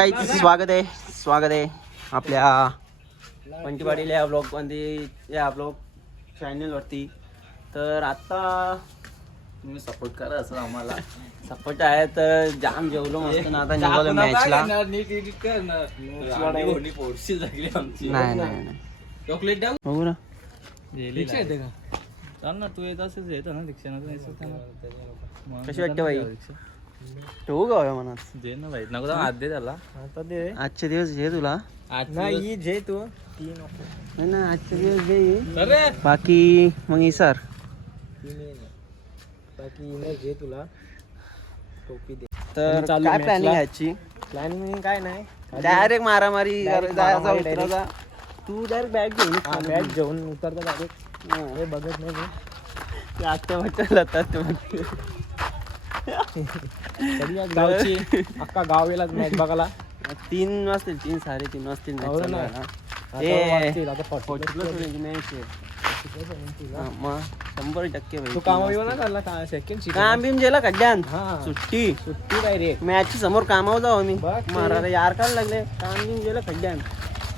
काही स्वागत आहे. स्वागत आहे आपल्या पंचवाडीला या ब्लॉगमध्ये या ब्लॉग चॅनल वरती तर आता तुम्ही सपोर्ट करा असं आम्हाला. सपोर्ट आहे तर जाम जेवलो मस्त. ना आता निघालो मॅचला नाही नाही नाही चॉकलेट द्या बघू ना. दीक्षा येते का? चाल ना तू येत असेल येतो ना ना. कशी वाटते बाई? ठेवू का हो मनात. दे ना भाई नको हात दे त्याला. आता दे. आजचे दिवस घे तुला. नाही जे तू. ती नाही ना आजचे दिवस घे अरे! बाकी मग इसार बाकी जे तुला. टोपी दे. तर चालू काय match प्लॅनिंग ला? आजची? प्लॅनिंग काय नाही. डायरेक्ट मारामारी Direct जायचा मारामारी, उतरायचा तू डायरेक्ट बॅग घेऊन हा बॅग जेवण उतरता डायरेक्ट हा. बघत नाही मी. ते आजच्या बच्चा जातात ते बघ. गावची अख्खा गाव येला मॅच बघायला. तीन वाजतील तीन साडे तीन वाजतील match हो चालू ना. आता. हा, मग शंभर टक्के भाई. तू कामा बिमा ना करला का सेकंड काम बिम खड्ड्यान हा. सुट्टी. सुट्टी काय रे मॅच समोर कामावर जाऊ आम्ही. बघ ते. मारायला यार काय लागले. काम बिम गेलं खड्ड्यान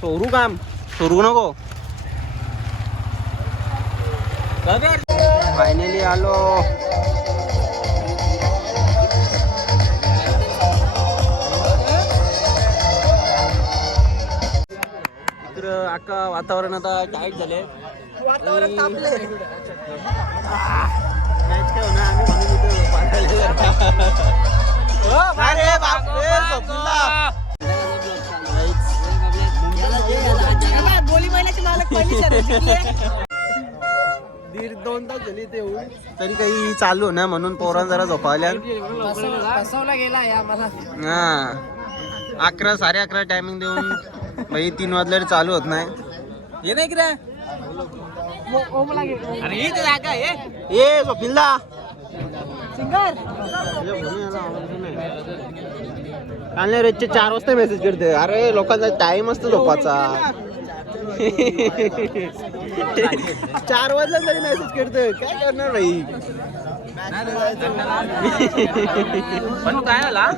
सोरू काम. सोरू नको. फायनली आलो. इकडं अख्खा वातावरण आता टाईट झाले वातावरण मॅच काय होणार? आम्ही म्हणून इथं. दीड दोन तास झाली ते येऊन. तरी काही चालू ना म्हणून पोरां जरा झोपावल्या. बसवला गेला या मला. हा. अकरा साडे अकरा टायमिंग देऊन भाई तीन वाजल्यावर चालू होत नाही. ये नाही किरा अरे ही तर जागा ए स्वप्निलदा सिंगर. रोजचे चार वाजता मेसेज करते. अरे लोकांचा टाइम असतो झोपाचा. चार वाजला तरी मेसेज करतोय. काय करणार भाई पण काय आला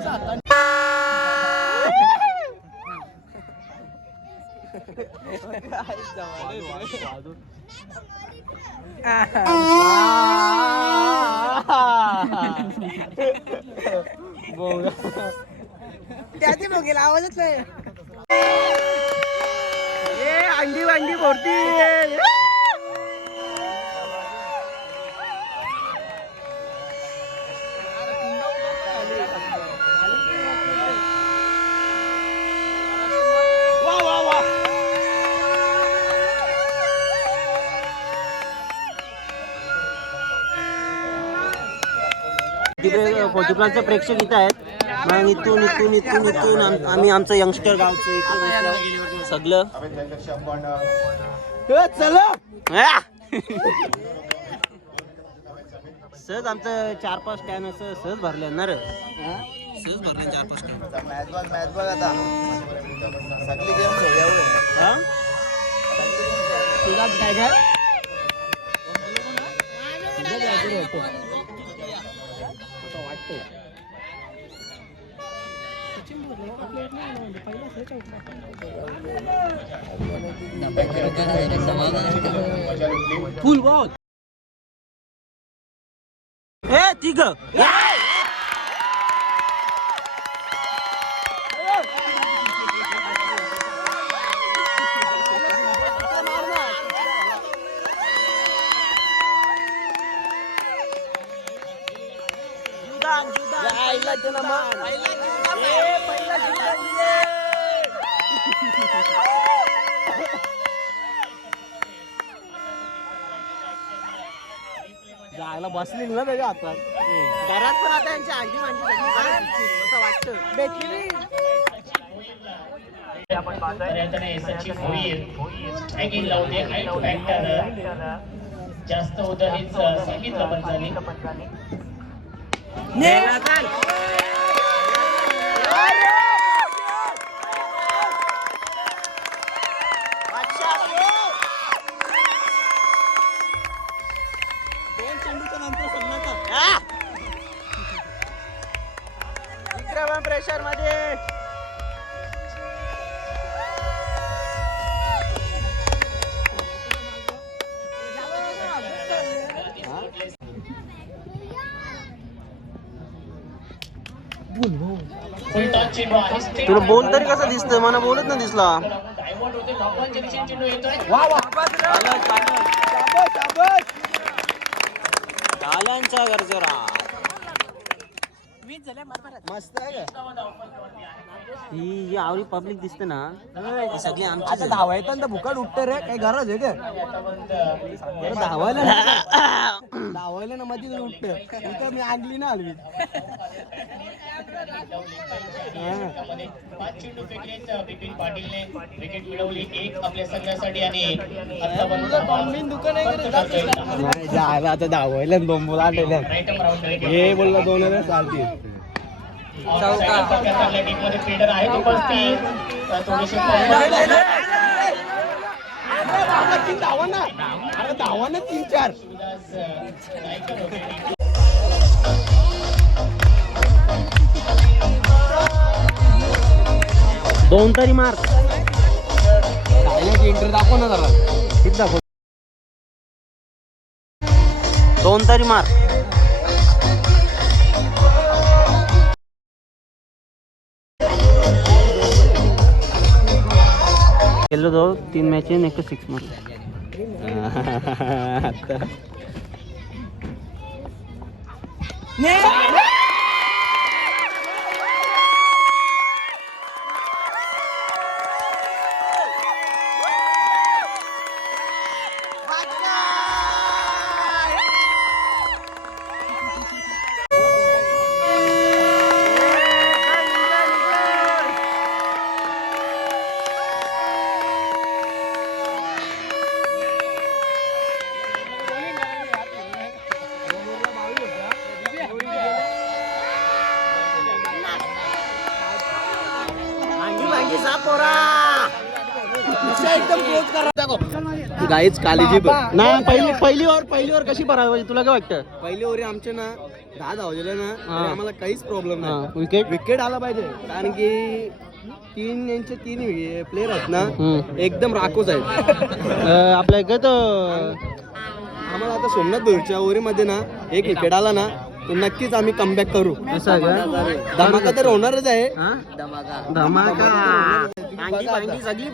त्याची बघेल आवाजच नाही. अंडी वांडी भरती पोर्तुगालचे प्रेक्षक इथं आहेत. मग इथून इथून इथून इथून आम- आम्ही आमचं यंगस्टर गावचं बसलो. सगळं. चला! सहज आमचं चार पाच टॅन असं सहज भरलं ना रे. सहज भरले चार पाच टॅन मॅच बघ मॅच बघ आता. सगळी गेम सोडल्यावर. हा? तुला काय काय ફૂલ બોલ એ તીગર Yeah. Judan. Ya, I like the Naman. I like the Naman. Eh, pahila Judan, yeah. जायला बसली ना त्याच्या हातात. घरात पण आता यांची आंटी मांडी असं वाटतं. भेटली. भोईर हँगिंग लावते तुला बोल तरी कसं दिसतंय? मला बोलत नाही दिसला. कालांचा गरजरा. मस्त आहे का ही जी आवरी पब्लिक दिसते ना ती सगळी आमची आता धावायचं तर भुकट उठते रे. काही गरज आहे का? धावायला ना. धावायला ना मध्ये उठत मी आणली ना हलवी. मध्ये पाच चेंडू फेकलेत बिपिन पाटीलने विकेट मिळवली एक आपल्या संघासाठी आणि आता धावायला आलेल्या हे बोललं दोन हजार चालतील. मध्ये फिल्डर आहेत उपस्थित धावा ना अरे धावा ना तीन चार. दोन तरी मार. इंटर दाखव ना जरा किती दाखव दोन तरी मार. गेलो तो तीन मॅच एक सिक्स मारला. गाईच कालीजी नाही पहिली पहिली ओव्हर पहिली ओव्हर कशी भरावी तुला काय वाटतं? पहिली ओव्हर आमचे ना दहा धावलेले ना. तरी आम्हाला काहीच प्रॉब्लेम नाही. विकेट विकेट आला पाहिजे. कारण की तीन यांचे तीन प्लेअर आहेत ना. एकदम राखोच आहेत. आपल्या इकडे आम्हाला आता सोमनाथ भोरच्या ओव्हरीमध्ये ना एक विकेट आला ना तर नक्कीच आम्ही कमबॅक करू. असं का? धमाका तर होणारच आहे. हा? धमाका. पांगी सगळी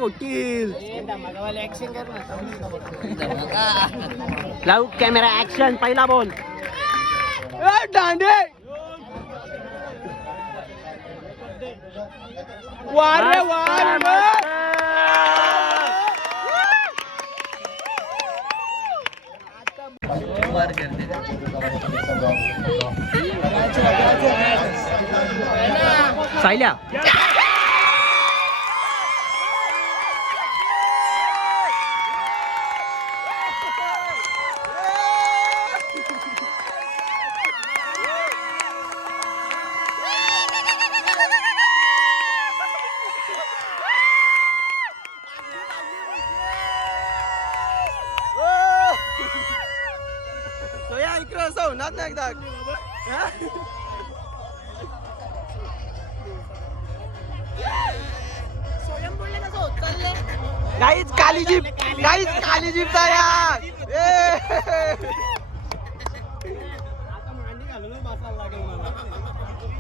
क्लाउड कॅमेरा ऍक्शन पहिला बोल दांडे! वार रे वार सायल्या सोया इकडे असं होणार नाही एकदा काहीच जीप यार!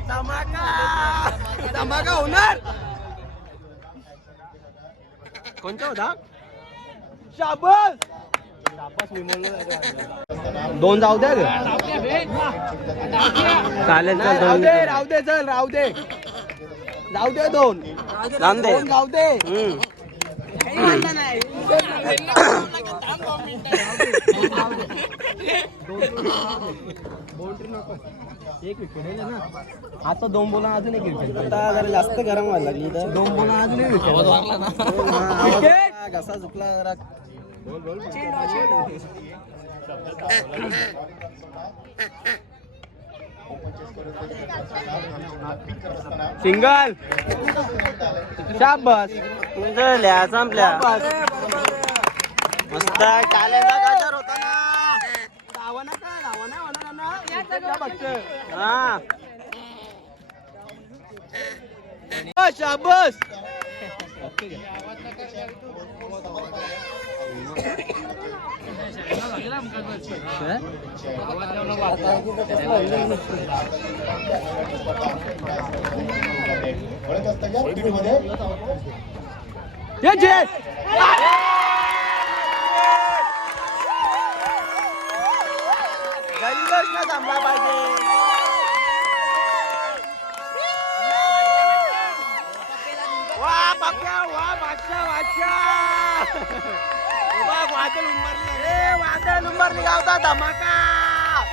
धमाका धमाका होणार कोणता होता शाबास दोन जाऊ द्या ग. चालेल चल राहू दे राहू दे चल राहू दे जाऊ दे दोन लावून दे जाऊ दे. एक विकेट आहे ना आता दोन बोला अजून एक विकेट आता जरा जास्त गरम व्हायला लागली इथं. दोन बोला अजून एक विकेट विकेट घसा चुकला जरा सिंगल. शाबास. तुझं संपल्या. मस्त टाळ्यांचा गजर होता ना. धावा ना काय धावा ना होणार ना त्या बघतं. हा. अ, शाबास ओळख असतं का टीव्ही मध्ये ये जे kan Wah, pakai wah, baca baca. Wah, wadah lumbar ni. Eh, wadah lumbar kau tak makan.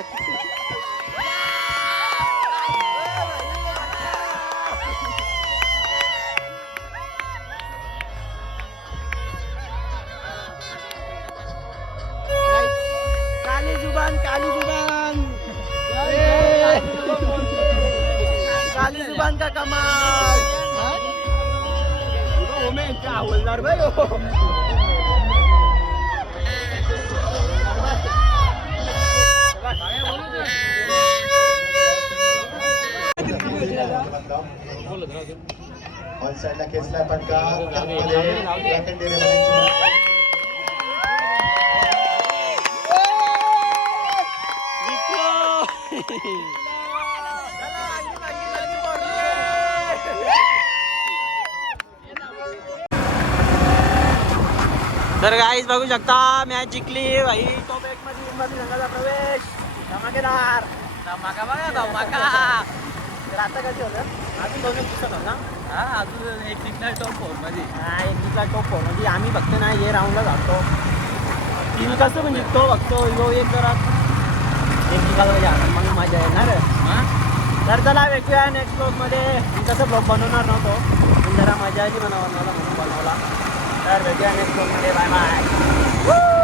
बोल माझ्या घे काली ऑन साईडला तर गाईज बघू शकता मॅच जिंकली भाई. टॉप एक मध्ये संघाचा प्रवेश. धमाकेदार धमाका बघा धमाका तर आता कधी होतं अजून दोन एक दिवसात होता हा अजून एक जिंकणार टॉप फोरमध्ये. हा एक दिवसा टॉप फोर म्हणजे आम्ही फक्त ना हे राऊंडला जातो. टीम कसं पण जिंकतो बघतो यो एक जरा. एक दिवसाला म्हणजे मग मजा येणार. तर चला भेटूया नेक्स्ट ब्लॉगमध्ये मी तसं ब्लॉग बनवणार नव्हतो पण जरा मजा आली बनवायला म्हणून बनवला. तर भेटूया नेक्स्ट ब्लॉगमध्ये बाय बाय